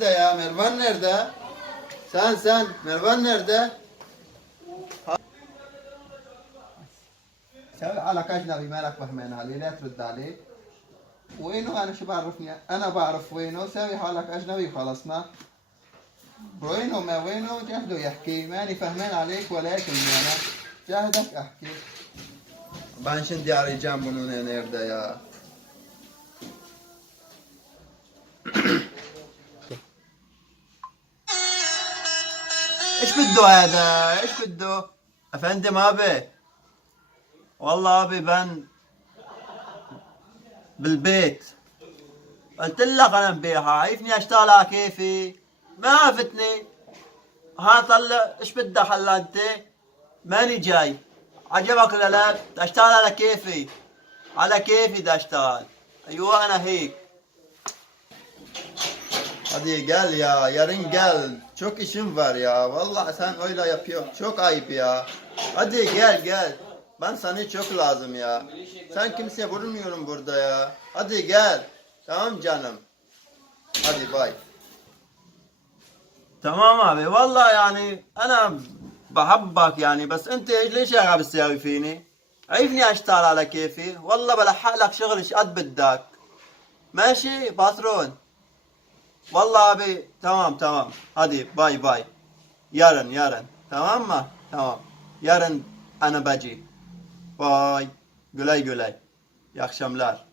Nerede ya? Mervan nerede? Sen Mervan nerede? سوي على أجنبي مالك فهمان عليه لا ترد عليه. وينه؟ أنا شو بعرفني؟ أنا بعرف وينه. سوي حالك أجنبي وخلصنا. وينه ما وينه؟ جهده يحكي. ماني فهمان عليك ولكن أنا جهدك أحكي. Ben şimdi arayacağım bunu nerede ya? ايش بده هذا؟ ايش بده؟ افندم ابي. والله ابي ben بالبيت. قلت لك انا امبارح عايفني اشتغل على كيفي. ما عرفتني. ها طلع ايش بدك هلا انت؟ ماني جاي. عجبك ولا لا؟ بدي اشتغل على كيفي. على كيفي بدي اشتغل. ايوه انا هيك. Hadi gel ya, yarın gel. Çok işim var ya. Vallahi sen öyle yapıyorsun. Çok ayıp ya. Hadi gel. Ben sana çok lazım ya. Sen kimseye vurmuyorum burada ya. Hadi gel. Tamam canım. Hadi bay. تمام abi والله يعني انا بحبك يعني بس انت ليش قاعد بتساوي فيني؟ عيفني اشتغل على كيفي والله بلحق لك شغل ايش قد بدك. ماشي باترون. Vallahi abi tamam. Hadi bay. Yarın. Tamam mı? Tamam. Yarın ana bacı. Bay. Güley. İyi akşamlar.